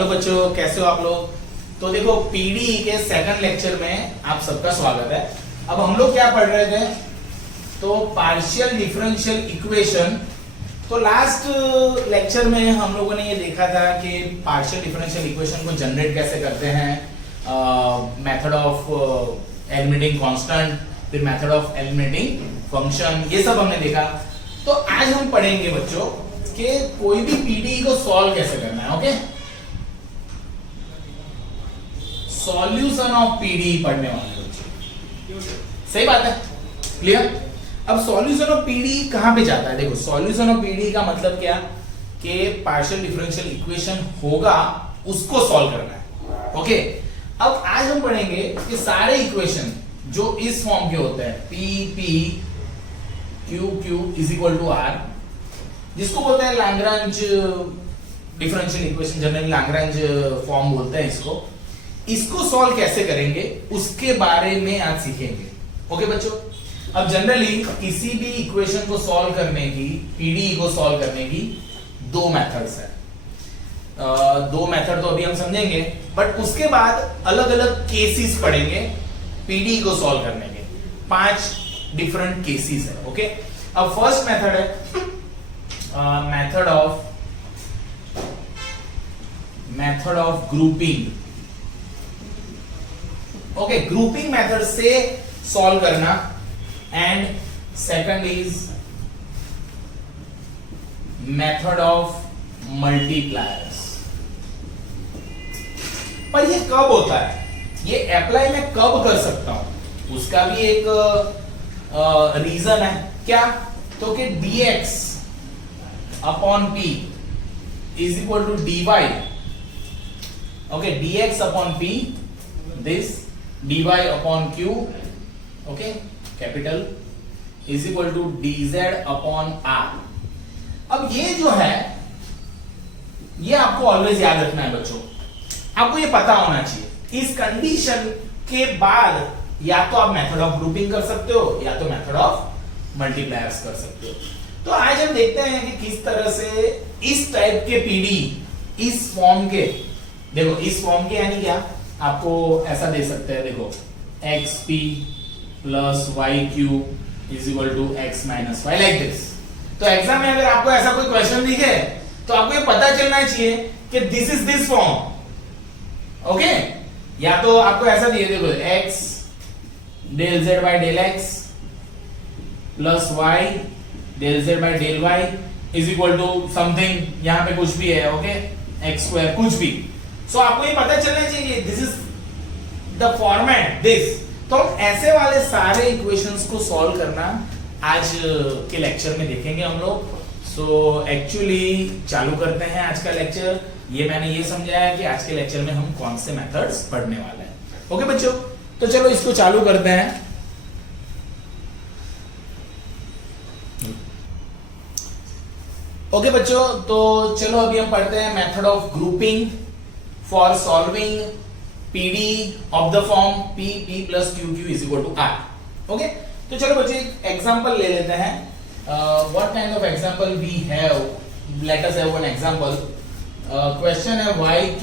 Hello बच्चों, कैसे हो आप लोग। तो देखो पीडी के सेकंड लेक्चर में आप सबका स्वागत है। अब हम लोग क्या पढ़ रहे थे, तो पार्शियल डिफरेंशियल इक्वेशन। तो लास्ट लेक्चर में हम लोगों ने ये देखा था कि पार्शियल डिफरेंशियल इक्वेशन को जनरेट कैसे करते हैं, मेथड ऑफ एलिमिनेटिंग कांस्टेंट, फिर मेथड ऑफ एलिमिनेटिंग फंक्शन, ये सब हमने देखा। तो आज हम पढ़ेंगे बच्चों कि कोई भी पीडी को सॉल्व कैसे करना है। ओके, सॉल्यूशन ऑफ पीडी पढ़ने वाले बच्चे, सही बात है, क्लियर। अब सॉल्यूशन ऑफ पीडी कहां पे जाता है, देखो सॉल्यूशन ऑफ पीडी का मतलब क्या कि पार्शियल डिफरेंशियल इक्वेशन होगा उसको सॉल्व करना है। ओके, अब आज हम पढ़ेंगे कि सारे इक्वेशन जो इस फॉर्म के होते हैं, P P Q Q is equal to R, जिसको बोलते हैं Lagrange differential equation, generally Lagrange form बोलते हैं इसको सॉल्व कैसे करेंगे उसके बारे में आज सीखेंगे। ओके बच्चों, अब जनरली किसी भी इक्वेशन को सॉल्व करने की, पीडी को सॉल्व करने की दो मेथड्स हैं। दो मेथड तो अभी हम समझेंगे, बट उसके बाद अलग अलग केसेस पढ़ेंगे पीडी को सॉल्व करने के। 5 डिफरेंट केसेस है। ओके, अब फर्स्ट मेथड है method of grouping. Okay, grouping method से सॉल्व करना। And second is method of multipliers. पर ये कब होता है, ये अप्लाई मैं कब कर सकता हूं, उसका भी एक रीजन है। क्या, तो कि dx upon p is equal to dy। Okay, dx upon p, this dy upon q, okay capital, is equal to dz upon r। अब ये जो है, ये आपको ऑलवेज याद रखना है बच्चों, आपको ये पता होना चाहिए। इस कंडीशन के बाद या तो आप मेथड ऑफ ग्रुपिंग कर सकते हो या तो मेथड ऑफ मल्टीप्लायर्स कर सकते हो। तो आज हम देखते हैं कि किस तरह से इस टाइप के पीडी, इस फॉर्म के, देखो इस फॉर्म के यानी क्या, आपको ऐसा दे सकते हैं, देखो xp plus yq is equal to x minus y, like this. तो एग्जाम में अगर आपको ऐसा कोई क्वेश्चन दिखे तो आपको ये पता चलना चाहिए कि this is this form. Okay, या तो आपको ऐसा दिए, देखो x del z by del x plus y del z by del y is equal to something, यहां पे कुछ भी है, ओके x स्क्वायर, कुछ भी। सो आपको ये पता चलना चाहिए this is the format this. तो ऐसे वाले सारे इक्वेशंस को सॉल्व करना आज के लेक्चर में देखेंगे हम लोग। सो एक्चुअली चालू करते हैं आज का लेक्चर। ये मैंने ये समझाया कि आज के लेक्चर में हम कौन से मेथड्स पढ़ने वाले हैं। ओके बच्चों, तो चलो इसको चालू करते हैं। ओके बच्चों, तो चलो अभी हम पढ़ते हैं method of grouping for solving PD of the form p p plus q q is equal to r। Okay, तो चलो बच्चे एक एग्जांपल ले लेते हैं। What kind of example we have, let us have one example. Question है yq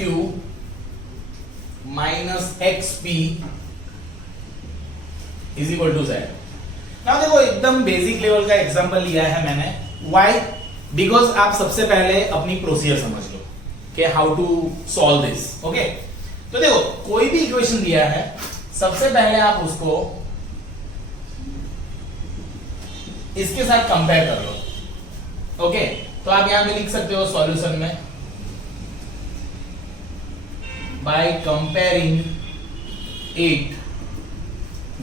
minus xp is equal to z। Now देखो एकदम बेसिक लेवल का एग्जांपल लिया है मैंने। why? बिकॉज आप सबसे पहले अपनी प्रोसीजर समझ लो कि how to solve this. Okay, तो देखो कोई भी इक्वेशन दिया है, सबसे पहले आप उसको इसके साथ कंपेयर कर लो। ओके, तो आप यहां पे लिख सकते हो सॉल्यूशन में, by comparing it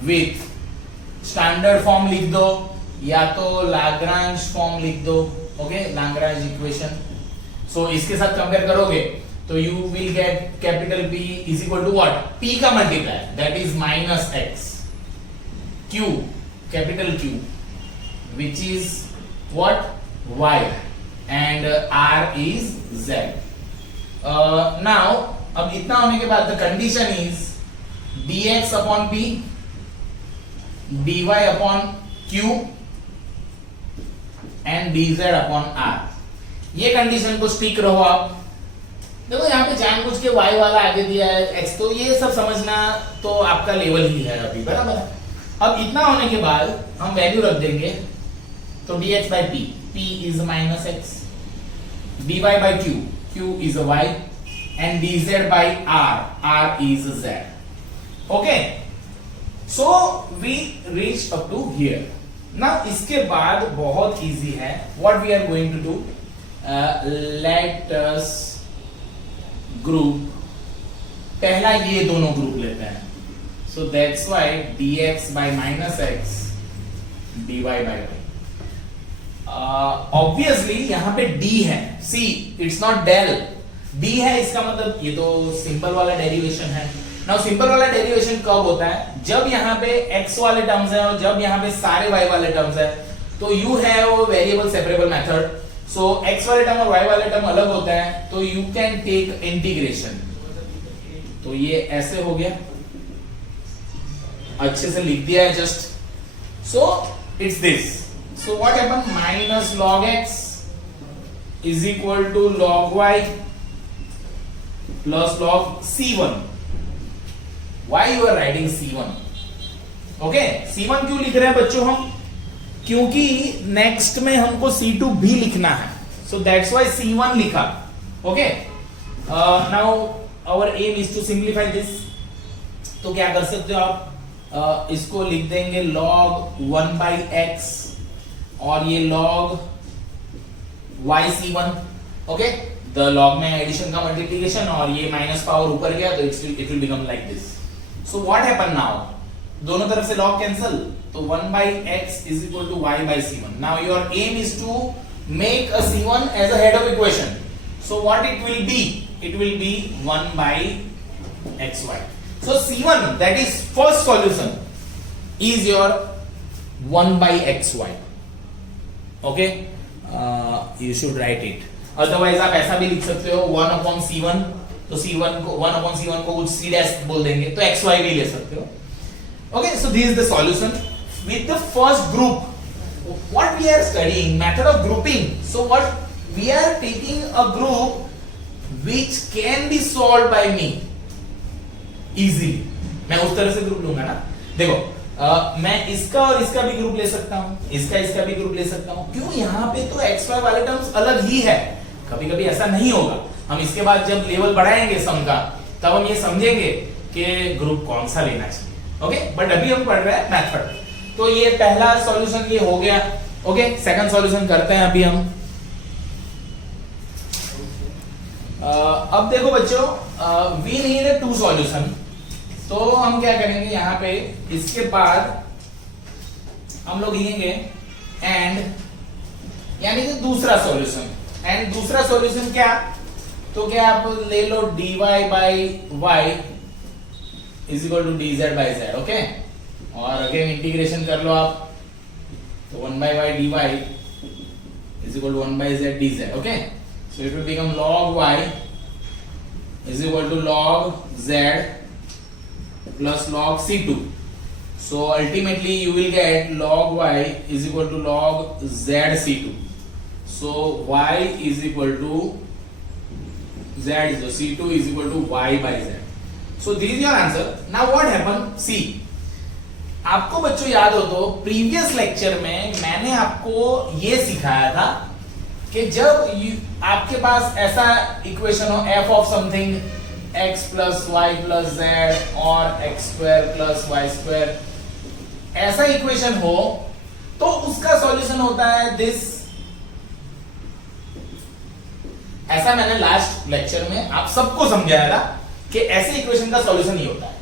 with standard form लिख दो या तो लैग्रांज फॉर्म लिख दो। Okay, Lagrange equation. सो इसके साथ कंपेयर करोगे तो you will get capital P is equal to what, P का multiply, that is minus x, Q capital Q which is what, y, and r is z। now अब इतना होने के बाद the condition is dx upon p dy upon q and dz upon r। ये condition को stick रहो आप। देखो यहाँ पे जानबूझ के y वाला आगे दिया है x, तो ये सब समझना तो आपका लेवल ही है अभी, बराबर है। अब इतना होने के बाद हम वैल्यू रख देंगे, तो dx by p, p is minus x, dy by q, q is a y, and dz by r, r is a z. Okay, so we reach up to here. Now इसके बाद बहुत easy है, what we are going to do, let us group, पहला ये दोनों group लेते हैं, so that's why dx by minus x, dy by y. Obviously यहाँ पे d है, see it's not del, d है, इसका मतलब ये तो सिंपल वाला डेरिवेशन है। नाउ सिंपल वाला डेरिवेशन कब होता है, जब यहाँ पे x वाले टर्म्स है और जब यहाँ पे सारे y वाले टर्म्स है, तो you have variable separable method, so x वाले टर्म और y वाले टर्म अलग होते हैं, तो यू कैन टेक इंटीग्रेशन। तो ये ऐसे हो गया, अच्छे से लिख दिया है just, so it's this, so what happen, minus log x is equal to log y plus log c1। Why you are writing c1? Okay, c1 क्यों लिख रहे हैं बच्चों हम, क्योंकि नेक्स्ट में हमको c2 भी लिखना है, so that's why c1 लिखा। Okay, now our aim is to simplify this। तो क्या कर सकते हो आप, इसको लिख देंगे log 1 by x और ये log y c1। Okay, the log में एडिशन का मल्टीप्लिकेशन और ये माइनस पावर ऊपर गया, तो it will become like this। So what happened now? दोनों तरफ से log cancel, तो 1 by x is equal to y by c1। Now your aim is to make a c1 as a head of equation, so what it will be, it will be 1 by xy। So c1, that is first solution, is your 1 by xy। Okay, you should write it, otherwise आप ऐसा भी लिख सकते हो 1 upon c1, तो c1 को 1 upon c1 को कुछ c डैश बोल देंगे, तो xy भी ले सकते हो। Okay, so this is the solution with the first group. What we are studying, method of grouping. So what we are taking a group which can be solved by me easily। मैं उस तरह से group लूंगा ना, देखो मैं इसका और इसका भी ग्रुप ले सकता हूं, इसका भी ग्रुप ले सकता हूं। क्यों, यहाँ पे तो xy वाले टर्म्स अलग ही है, कभी कभी ऐसा नहीं होगा, हम इसके बाद जब लेवल बढ़ाएंगे सम का, तब हम ये समझेंगे कि ग्रुप कौन सा लेना चाहिए। ओके, बट अभी हम पढ़ रहे हैं मेथड। तो ये पहला सॉल्यूशन ये हो गया। ओके, सेकंड सॉल्यूशन करते हैं अभी हम। अब देखो बच्चों, वी नीड 2 सॉल्यूशन, तो हम क्या करेंगे, यहाँ पे इसके बाद हम लोग लिखेंगे एंड, यानी कि दूसरा सॉल्यूशन। एंड दूसरा सॉल्यूशन क्या, तो क्या आप ले लो dy by y is equal to dz by z। Okay, और अगेन इंटीग्रेशन कर लो आप, तो 1 by y dy is equal to 1 by z dz। Okay, so it will become log y is equal to log z plus log c2। So ultimately you will get log y is equal to log z c2। So y is equal to z, so c2 is equal to y by z। So this is your answer। Now what happened? See, आपको बच्चों याद हो तो previous lecture में मैंने आपको ये सिखाया था कि जब आपके पास ऐसा इक्वेशन हो f of something x plus y plus z और x square plus y square, ऐसा इक्वेशन हो तो उसका सॉल्यूशन होता है दिस। ऐसा मैंने लास्ट लेक्चर में आप सबको समझाया था कि ऐसे इक्वेशन का सॉल्यूशन ये होता है।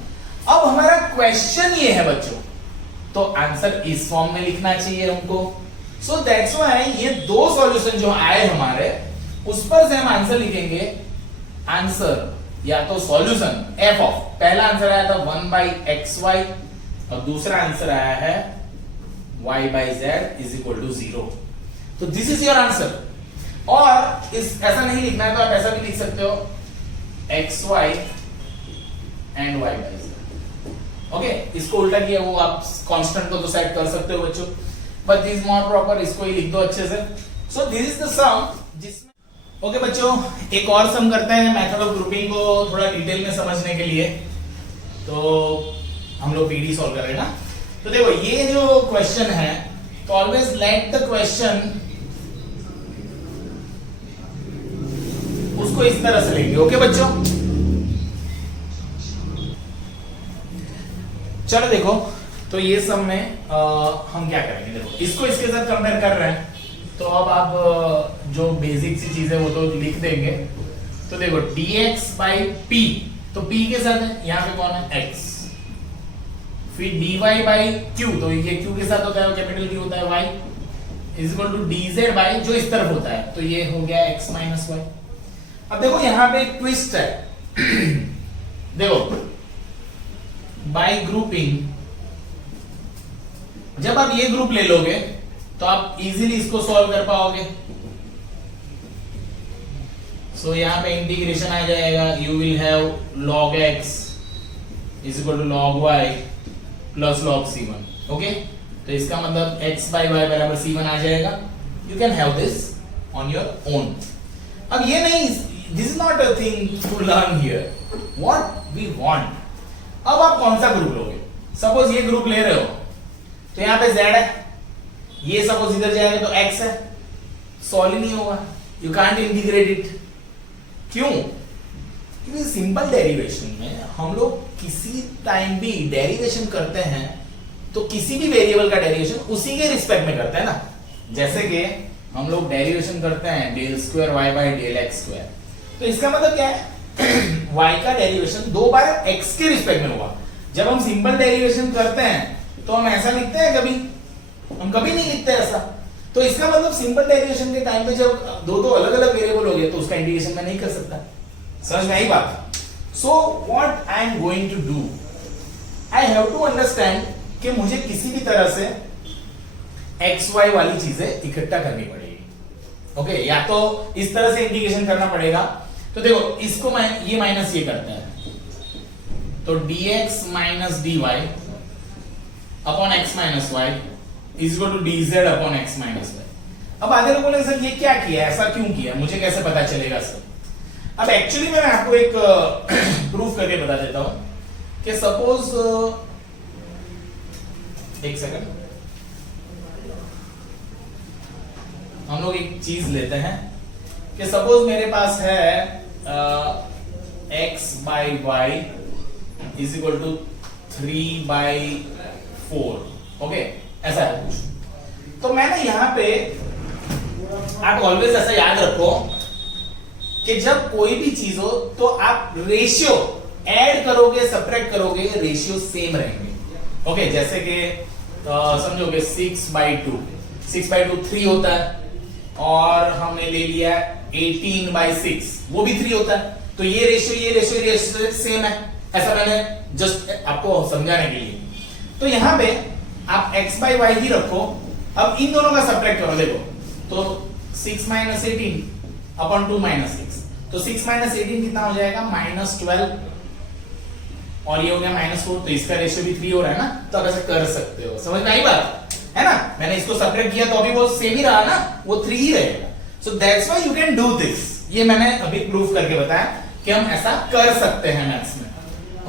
अब हमारा क्वेश्चन ये है बच्चों, तो आंसर इस फॉर्म में लिखना चाहिए हमको। सो दैट्स व्हाई ये 2 सॉल्यूशन जो आए हमारे, उस पर से हम आंसर लिखेंगे। आंसर या तो सॉल्यूशन f ऑफ, पहला आंसर आया था 1 by xy और दूसरा आंसर आया है y by z is equal to 0। तो दिस इज योर आंसर। और इस ऐसा नहीं लिखना है तो आप ऐसा भी लिख सकते हो xy and y by z। Okay, इसको उल्टा किया वो आप कांस्टेंट को तो सेट कर सकते हो बच्चों, बट दिस मोर प्रॉपर, इसको ही लिख दो अच्छे से। सो दिस इज द सम जिसमें ओके बच्चों, एक और सम करते हैं मेथड ऑफ ग्रुपिंग को थोड़ा डिटेल में समझने के लिए। तो हम लोग पीडी सॉल्व कर रहे हैं ना। तो देखो ये जो क्वेश्चन है, तो ऑलवेज लेट द क्वेश्चन, उसको इस तरह से लेंगे। ओके बच्चों, चलो देखो, तो ये सम में हम क्या करेंगे, देखो इसको इसके साथ कंपेयर कर रहे हैं, तो अब आप जो बेसिक सी चीजें वो तो लिख देंगे। तो देखो dx by p, तो p के साथ है, यहाँ पे कौन है x, फिर dy by q, तो ये q के साथ होता है, कैपिटल Q होता है, y is equal to dz by, जो इस तरफ होता है, तो ये हो गया x माइनस वाई। अब देखो यहाँ पे एक ट्विस्ट है देखो, बाय ग्रुपिंग, जब आप ये ग्रुप ले लोगे तो आप इजीली इसको सॉल्व कर पाओगे। सो यहाँ पे इंटीग्रेशन आ जाएगा, you will have log x is equal to log y plus log c1। Okay, तो इसका मतलब x by y बराबर c1 आ जाएगा। You can have this on your own. अब ये नहीं, this is not a thing to learn here, what we want. अब आप कौन सा ग्रुप लोगे? सपोज ये ग्रुप ले रहे हो, तो यहाँ पे z है, ये सपोज इधर जाएगा तो x है, सॉल्व ही नहीं होगा, यू कांट इंटीग्रेट इट। क्यों? क्योंकि सिंपल डेरिवेशन में हम लोग किसी टाइम भी डेरिवेशन करते हैं तो किसी भी वेरिएबल का डेरिवेशन उसी के रिस्पेक्ट में करते हैं ना। जैसे कि हम लोग डेरिवेशन करते हैं del square y by del x square, तो इसका मतलब क्या है y का डेरिवेशन दो बार x के रिस्पेक्ट में होगा। जब हम सिंपल डेरिवेशन करते हैं तो हम ऐसा लिखते हैं, हम कभी नहीं लिखते ऐसा। तो इसका मतलब सिंपल डेरिवेशन के टाइम पे जब दो अलग अलग वेरिएबल हो गए तो उसका इंटीग्रेशन मैं नहीं कर सकता। समझ में आई बात? So what I am going to do, I have to understand कि मुझे किसी भी तरह से एक्स वाई वाली चीजें इकट्ठा करनी पड़ेगी। ओके, या तो इस तरह से इंटीग्रेशन करना पड़ेगा। तो देखो इसको मैं ये माइनस ये करते हैं, तो dx minus dy upon x minus y is equal to dz upon x minus y. अब आधे लोगों ने सर ये क्या किया, ऐसा क्यों किया, मुझे कैसे पता चलेगा सर? अब एक्चुअली मैं आपको एक प्रूफ करके बता देता हूं कि सपोज, एक सेकंड, हम लोग एक चीज लेते हैं कि सपोज मेरे पास है x by y is equal to 3 by 4। Okay, ऐसा है कुछ। तो मैं ना यहाँ पे, आप ऑलवेज ऐसा याद रखो कि जब कोई भी चीज हो तो आप रेशियो ऐड करोगे सब्ट्रैक्ट करोगे, रेशियो सेम रहेंगे। ओके, जैसे कि समझोगे 6 बाई 2, 6 बाई 2 3 होता है, और हमने ले लिया 18 बाई 6, वो भी 3 होता है। तो ये रेशियो सेम है। ऐसा मैंने जस्ट आपको समझाने के लिए। तो यहां पे आप x बाई वाई ही रखो। अब इन दोनों का सब्ट्रैक्ट करो, देखो तो 6 माइनस 18 अपॉन 2 माइनस 6, तो 6 माइनस 18 कितना हो जाएगा, माइनस 12, और ये हो गया माइनस 4, तो इसका रेशियो भी 3 हो रहा है ना। तो आप ऐसे कर सकते हो, समझ में आई बात है ना? मैंने इसको सब्ट्रैक्ट किया तो अभी वो सेम ही रहा ना, वो 3 ही रहेगा। So that's why you can do this. ये मैंने अभी प्रूफ करके बताया कि हम ऐसा कर सकते हैं मैथ्स में।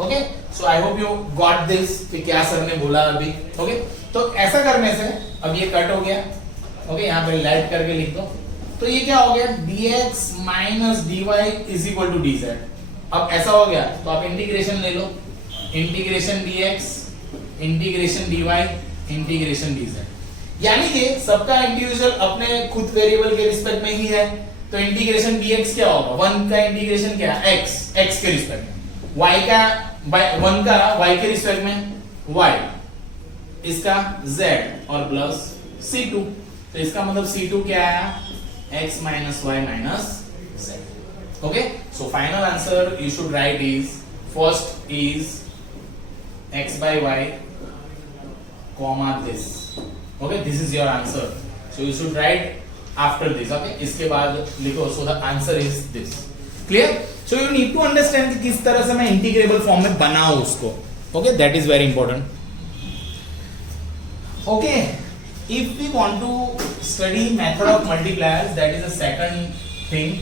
Okay, so I hope you got this कि क्या सर ने बोला अभी। ओके, तो ऐसा करने से अब ये कट हो गया। ओके, यहाँ पे लेट करके लिख दो, तो ये क्या हो गया, dx minus dy is equal to dz। अब ऐसा हो गया तो आप इंटीग्रेशन ले लो, integration dx integration dy integration dz, यानी कि सबका इंडिविजुअल अपने खुद वेरिएबल के रिस्पेक्ट में ही है। तो इंटीग्रेशन dx क्या होगा, 1 का इंटीग्रेशन क्या है, x के रिस्पेक्ट में, y का 1 का y के रिस्पेक्ट में y, इसका z और प्लस c2। तो इसका मतलब c2 क्या आया, x minus y minus z। Okay, so final answer you should write is, first is x by y comma this. Okay, this is your answer. So you should write after this. Okay, इसके बाद लिखो, so the answer is this. Clear? So you need to understand कि किस तरह से मैं integrable form में बनाऊं उसको. Okay, that is very important. Okay, if we want to study method of multipliers, that is the second thing.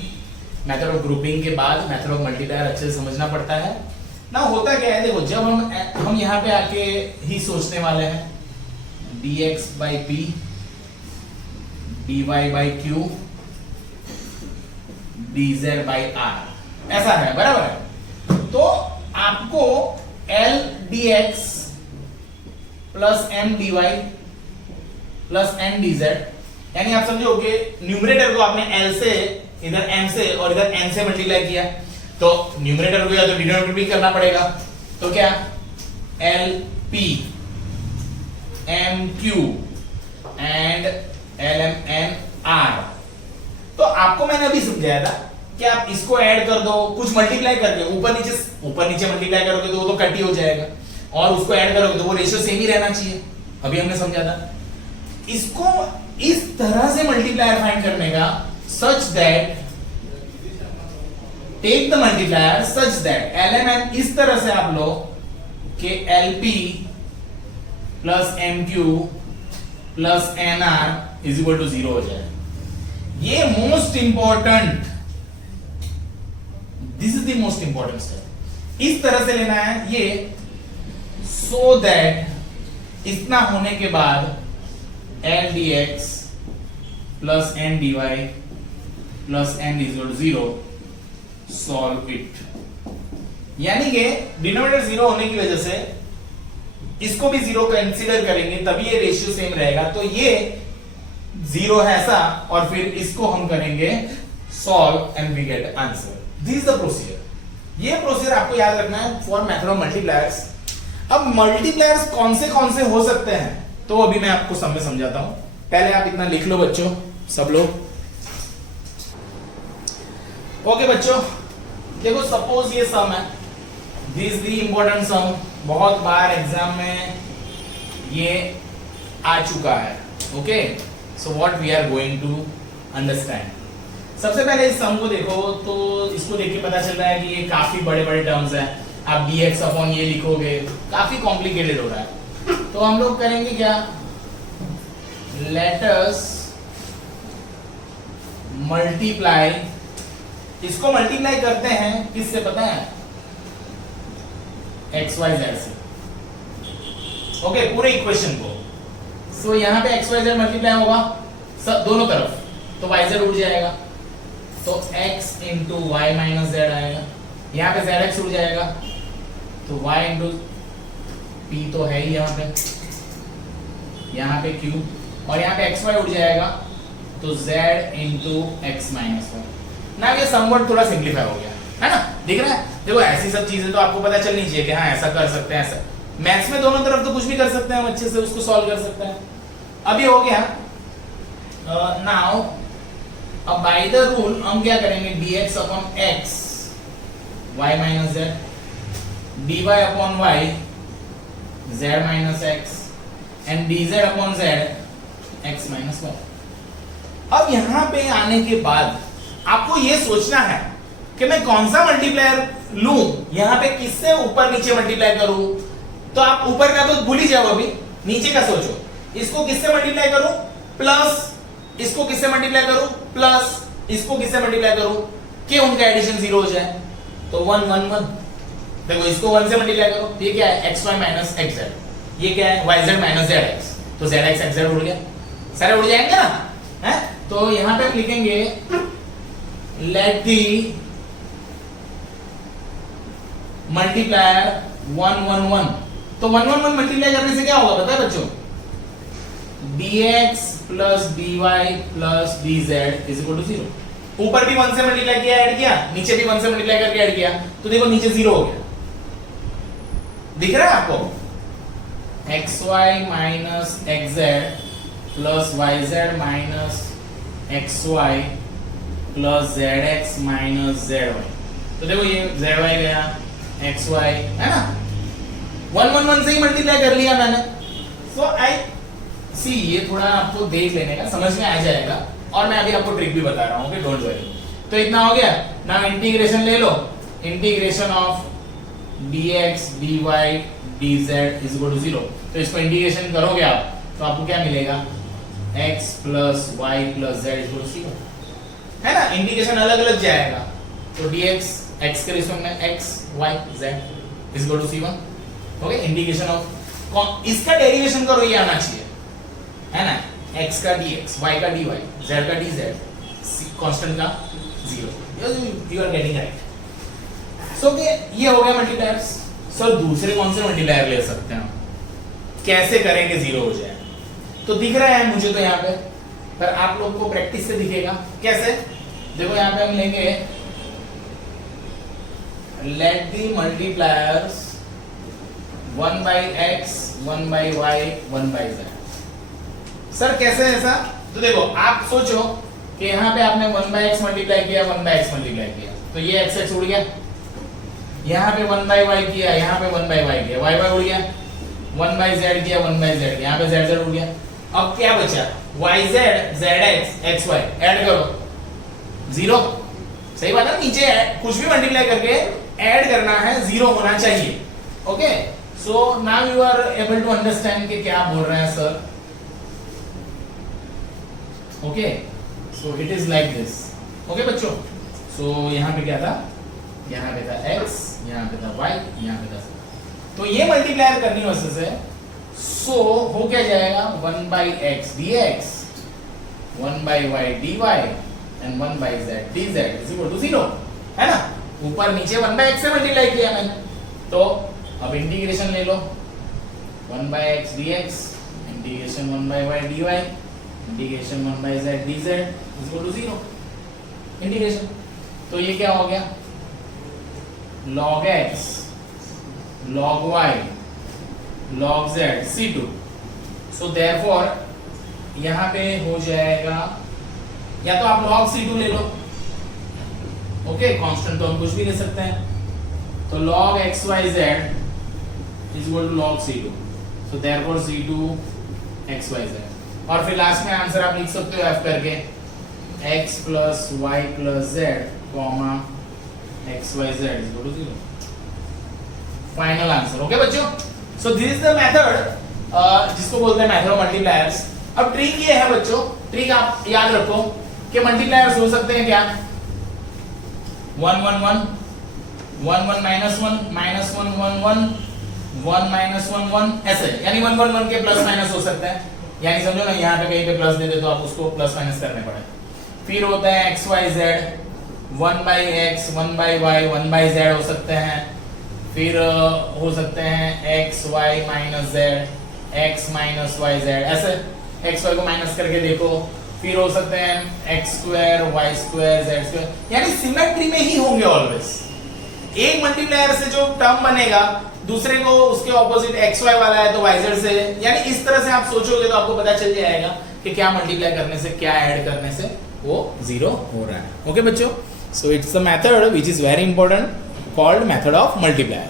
Method of grouping के बाद मेथड ऑफ मल्टीप्लायर अच्छे से समझना पड़ता है ना। होता क्या है, देखो जब हम यहाँ पे आके ही सोचने वाले हैं dx by p dy by q dz by r, ऐसा है, बराबर है। तो आपको l dx plus m dy plus n dz, यानी आप समझो कि न्यूमरेटर को आपने l से, इधर m से और इधर n से मल्टीप्लाई किया, तो न्यूमरेटर को या तो डिनोमिनेटर भी करना पड़ेगा। तो क्या l p m q and l m n r। तो आपको मैंने अभी समझाया था कि आप इसको ऐड कर दो, कुछ मल्टीप्लाई करके ऊपर नीचे मल्टीप्लाई करोगे तो वो तो कट ही हो जाएगा, और उसको ऐड करोगे तो वो रेशियो सेम ही रहना चाहिए, अभी हमने समझा था। इसको इस तरह से मल्टीप्लायर फाइंड करने का, such that take the multiplier such that lmn इस तरह से आप लो कि lp plus mq plus nr is equal to 0 हो जाए। ये most important, this is the most important step. इस तरह से लेना है ये, सो दैट इतना होने के बाद l dx plus n dy plus n is equal to 0, solve it. यानी कि डिनोमिनेटर 0 होने की वजह से इसको भी 0 कंसीडर करेंगे, तभी ये रेशियो सेम रहेगा। तो ये 0 है ऐसा, और फिर इसको हम करेंगे solve and we get answer. This is the procedure. ये प्रोसीजर आपको याद रखना है फॉर मेथड ऑफ मल्टीप्लायर्स। अब मल्टीप्लायर्स कौन से हो सकते हैं, तो अभी मैं आपको सब में समझाता हूं। पहले आप इतना लिख लो बच्चों, सब लोग। ओके बच्चों, देखो सपोज ये सम है, दिस द इंपॉर्टेंट सम, बहुत बार एग्जाम में ये आ चुका है। Okay, so what we are going to understand. सबसे पहले इस सम को देखो, तो इसको देख के पता चल रहा है कि ये काफी बड़े बड़े टर्म्स हैं। आप dx अपॉन ये लिखोगे, काफी कॉम्प्लिकेटेड हो रहा है। तो हम लोग करेंगे क्या, लेट अस मल्टीप्लाई, इसको मल्टीप्लाई करते हैं किससे पता है, एक्स वाई जेड से। ओके, पूरे इक्वेशन को। सो यहां पे एक्स वाई जेड मल्टीप्लाई होगा दोनों तरफ, तो वाई जेड उड़ जाएगा, तो x into y minus z आएगा। यहां पे जेड एक्स उड़ जाएगा, तो y इंटू पी तो है ही यहाँ पे q, और यहाँ पे एक्स वाई उड़ जाएगा, तो z into x minus y. ना ये समवट थोड़ा सिंप्लीफाई हो गया है ना, दिख रहा है। देखो ऐसी सब चीजें तो आपको पता चलनी चाहिए कि हाँ ऐसा कर सकते हैं, ऐसा। मैथ्स में दोनों तरफ तो कुछ भी कर सकते हैं, हम अच्छे से उसको सॉल्व कर सकते हैं। अभी हो गया। नाउ अब बाय द रूल हम क्या करेंगे, dx upon x y minus z, dy upon y z minus x, and dz upon z x minus y। अब यहां पे आने के बाद आपको ये सोचना है कि मैं कौन सा मल्टीप्लायर लूं, यहां पे किससे ऊपर नीचे मल्टीप्लाई करूं। तो आप ऊपर का तो भूल ही जाओ, अभी नीचे का सोचो। इसको किससे मल्टीप्लाई करूं, प्लस इसको किससे मल्टीप्लाई करूं, प्लस इसको किससे मल्टीप्लाई करूं कि उनका एडिशन 0 हो जाए। तो 1 1 1, देखो इसको 1 से मल्टीप्लाई करो, ये क्या है, xy माइनस xz, ये क्या है, yz माइनस zx, तो zx xz उड़ गया, सारे उड़ जाएंगे ना, है। तो यहां पे हम लिखेंगे लेट दी मल्टीप्लायर 1 1 1। तो 1 1 1 मल्टीप्लाई करने से क्या होगा पता है बच्चों, dx plus dy plus dz is equal to 0। ऊपर भी 1 से मल्टीप्लाई किया, ऐड किया, नीचे भी 1 से मल्टीप्लाई करके ऐड किया, तो देखो नीचे 0 हो गया, दिख रहा है आपको। xy minus xz plus yz minus xy plus zx minus zy, तो देखो ये zy गया, xy है ना, 1 1 1 से ही मल्टीप्लाई कर लिया मैंने। सो आई सी, ये थोड़ा आपको देख लेने का, समझ में आ जाएगा, और मैं अभी आपको ट्रिक भी बता रहा हूं, ओके, डोंट वरी। तो इतना हो गया ना, इंटीग्रेशन ले लो, integration of dx dy dz is equal to 0। तो इसको इंटीग्रेशन करोगे आप, तो आपको क्या मिलेगा, x plus y plus z is equal to 0। है ना, इंटीग्रेशन अलग अलग जाएगा, तो dx x के रिस्पेक्ट में x y z is equal to c1। Okay, integration of इसका डेरिवेशन करो, ये आना चाहिए, है ना, x का dx, y का dy, z का dz, कांस्टेंट का 0। You are getting right. So ये हो गया मल्टीप्लायर्स। सर दूसरे कौन से मल्टीप्लायर ले सकते हैं, कैसे करेंगे 0 हो जाए? तो दिख रहा है मुझे तो यहाँ पे, पर आप लोग को प्रैक्टिस से दिखेगा कैसे। देखो यहाँ पे हम लेंगे let the multipliers 1 by x 1 by y 1 by z। Sir कैसे ऐसा? तो देखो आप सोचो कि यहाँ पे आपने 1 by x मल्टीप्लाई किया, 1 by x मल्टीप्लाई किया, तो ये x x उड़ गया, यहाँ पे 1 by y किया, यहाँ पे 1 by y किया, y y उड़ गया, 1 by z किया, 1 by z, यहाँ पे z z उड़ गया। अब क्या बचा? yz zx xy ऐड करो 0। सही बात है, नीचे कुछ भी मल्टीप्लाई करके ऐड करना है, 0 होना चाहिए। Okay, so now you are able to understand कि क्या बोल रहे हैं sir. Okay, so it is like this. Okay बच्चों, सो यहाँ पे क्या था, यहाँ पे था x, यहाँ पे था y, यहाँ पे था। तो ये मल्टीप्लायर करनी वजह से सो हो क्या जाएगा, 1 by x dx 1 by y dy and 1 by z dz is equal to 0, है ना। ऊपर नीचे 1 by x से मल्टीप्लाई किया मैंने, तो अब इंटीग्रेशन ले लो, 1 by x dx integration 1 by y dy integration 1 by z dz is equal to 0 integration. तो ये क्या हो गया, log x log y log z c2। So therefore यहाँ पे हो जाएगा, या तो आप log c2 ले लो, ओके, कांस्टेंट तो हम कुछ भी ले सकते हैं, तो log x y z is equal to log c2। So therefore c2 x y z, और फिर लास्ट में आंसर आप लिख सकते हो f करके x plus y plus z comma x y z is equal to 0। Final answer. Okay बच्चों, so this is the method जिसको बोलते हैं मेथड ऑफ मल्टीप्लायर्स। अब ट्रिक ये है बच्चों, ट्रिक आप याद रखो कि मल्टीप्लायर्स हो सकते हैं क्या, 1 1 1 1 1 minus 1 minus 1 1 1 1 minus 1 1 ऐसे, यानी 1 1 1 के प्लस माइनस हो सकते हैं, यानी समझो ना यहाँ पे कहीं पे प्लस दे दे तो आप उसको प्लस माइनस करने पड़े। फिर होता है x y z 1 by x 1 by y 1 by z हो सकते हैं, फिर हो सकते हैं x y minus z x minus y z ऐसे, x y को माइनस करके देखो। फिर हो सकते हैं x square y square z square, यानी सिमेट्री में ही होंगे ऑलवेज। एक मल्टीप्लायर से जो टर्म बनेगा दूसरे को उसके ऑपोजिट xy वाला है तो yz से, यानी इस तरह से आप सोचोगे तो आपको पता चल जाएगा कि क्या मल्टीप्लाई करने से, क्या ऐड करने से वो 0 हो रहा है। ओके बच्चों, so it's a method which is very important called method of multiplier।